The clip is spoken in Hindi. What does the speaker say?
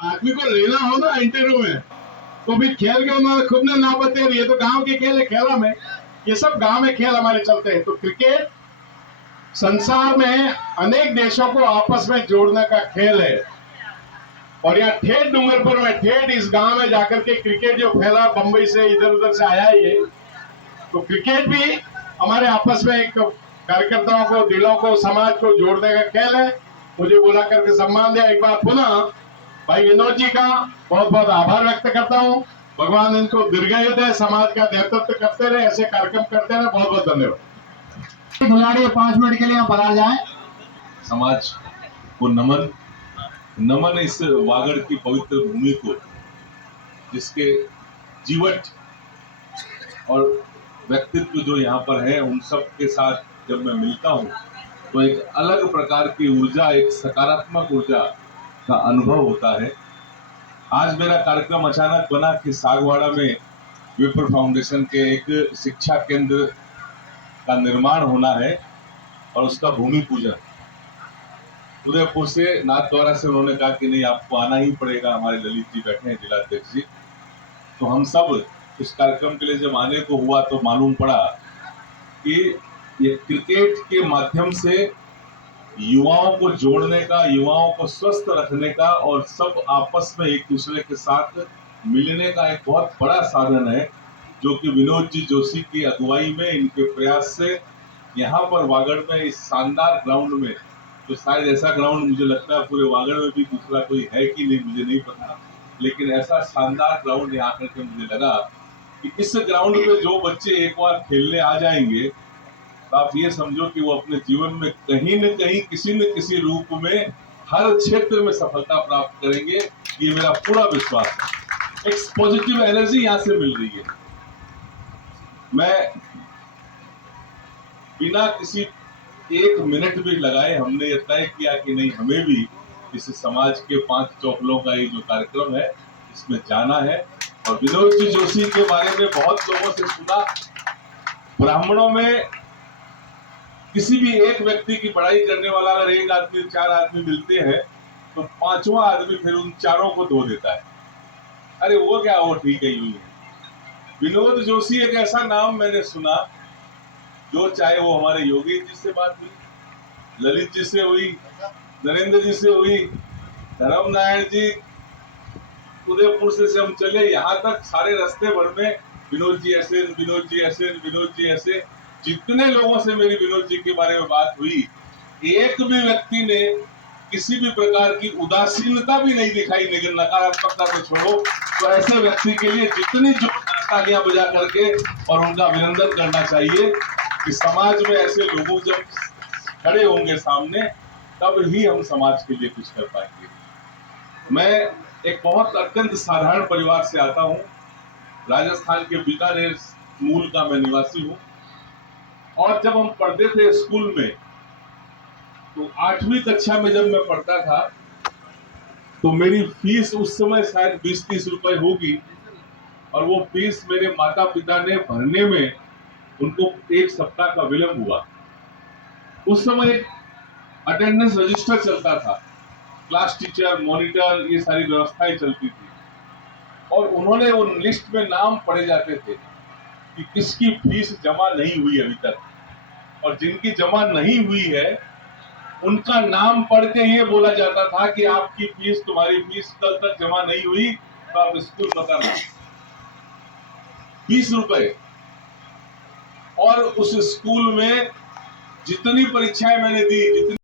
आदमी को लेना हो ना इंटरव्यू में, तो भी खेल के उन्होंने खुद ने ना बता रही है। तो गांव के खेल है, खेला में ये सब गांव में खेल हमारे चलते हैं। तो क्रिकेट संसार में अनेक देशों को आपस में जोड़ने का खेल है। और यहाँ ठेठ डूंगरपुर में, ठेठ इस गांव में जाकर के क्रिकेट जो फैला, बंबई से इधर उधर से आया ये, तो क्रिकेट भी हमारे आपस में एक कार्यकर्ताओं को, दिलों को, समाज को जोड़ने का खेल है। मुझे बुला करके सम्मान दिया। एक बार पुनः भाई विनोद जी का बहुत बहुत आभार व्यक्त करता हूँ। भगवान इनको दीर्घायु दे, समाज का नेतृत्व करते रहे, ऐसे कार्यक्रम करते रहे। बहुत बहुत धन्यवाद। खिलाड़ी 5 मिनट के लिए यहाँ पधार जाए। समाज को नमन, नमन इस वागड़ की पवित्र भूमि को, जिसके जीवट और व्यक्तित्व जो यहाँ पर है, उन सब के साथ जब मैं मिलता हूँ तो एक अलग प्रकार की ऊर्जा, एक सकारात्मक ऊर्जा का अनुभव होता है। आज मेरा कार्यक्रम अचानक बना कि सागवाड़ा में विप्र फाउंडेशन के एक शिक्षा केंद्र का निर्माण होना है और उसका भूमि पूजन। उदयपुर से नाथ द्वारा से उन्होंने कहा कि नहीं, आपको आना ही पड़ेगा। हमारे ललित जी बैठे हैं, जिलाध्यक्ष जी। तो हम सब इस कार्यक्रम के लिए जब आने को हुआ तो मालूम पड़ा कि ये क्रिकेट के माध्यम से युवाओं को जोड़ने का, युवाओं को स्वस्थ रखने का और सब आपस में एक दूसरे के साथ मिलने का एक बहुत बड़ा साधन है, जो कि विनोद जी जोशी की अगुवाई में, इनके प्रयास से यहाँ पर वागड़ में इस शानदार ग्राउंड में, तो शायद ऐसा ग्राउंड मुझे लगता है पूरे वागड़ में भी दूसरा कोई है कि नहीं, मुझे नहीं पता, लेकिन ऐसा शानदार ग्राउंड यहाँ आकर के मुझे लगा कि इस ग्राउंड पे जो बच्चे एक बार खेलने आ जाएंगे तो आप ये समझो कि वो अपने जीवन में कहीं न कहीं, किसी न किसी रूप में, हर क्षेत्र में सफलता प्राप्त करेंगे। ये मेरा पूरा विश्वास है। एक पॉजिटिव एनर्जी यहाँ से मिल रही है। मैं बिना किसी एक मिनट भी लगाए हमने ये तय किया कि नहीं, हमें भी इस समाज के 5 चौपलों का ये जो कार्यक्रम है इसमें जाना है। और विनोद जी जोशी के बारे में बहुत लोगों से सुना। ब्राह्मणों में किसी भी एक व्यक्ति की बड़ाई करने वाला अगर एक आदमी, 4 आदमी मिलते हैं तो 5वां आदमी फिर उन चारों को धो देता है। अरे वो क्या, वो ठीक है, यूं ही है। विनोद जोशी एक ऐसा नाम मैंने सुना जो, चाहे वो हमारे योगी जी से बात हुई, ललित जी से हुई, नरेंद्र जी से हुई, धर्म नारायण जी, उदयपुर से हम चले यहाँ तक, सारे रास्ते भर में विनोद जी ऐसे, विनोद जी ऐसे, विनोद जी ऐसे, जितने लोगों से मेरी विनोद जी के बारे में बात हुई, एक भी व्यक्ति ने किसी भी प्रकार की उदासीनता भी नहीं दिखाई, नकारात्मकता को छोड़ो। तो ऐसे व्यक्ति के लिए जितनी जोरदार तालियां बजा करके और उनका अभिनंदन करना चाहिए कि समाज में ऐसे लोग जब खड़े होंगे सामने, तब ही हम समाज के लिए कुछ कर पाएंगे। मैं एक बहुत अत्यंत साधारण परिवार से आता हूँ। राजस्थान के बीकानेर मूल का मैं निवासी हूँ। और जब हम पढ़ते थे स्कूल में, तो 8वीं कक्षा में जब मैं पढ़ता था तो मेरी फीस उस समय शायद 20-30 रुपए होगी। और वो फीस मेरे माता पिता ने भरने में, उनको 1 सप्ताह का विलंब हुआ। उस समय अटेंडेंस रजिस्टर चलता था, क्लास टीचर, मॉनिटर, ये सारी व्यवस्थाएं चलती थी। और उन्होंने उन लिस्ट में नाम पढ़े जाते थे कि किसकी फीस जमा नहीं हुई अभी तक, और जिनकी जमा नहीं हुई है उनका नाम पढ़ के ये बोला जाता था कि आपकी फीस, तुम्हारी फीस कल तक जमा नहीं हुई तो आप स्कूल मत आना। 20 रुपए। और उस स्कूल में जितनी परीक्षाएं मैंने दी, जितनी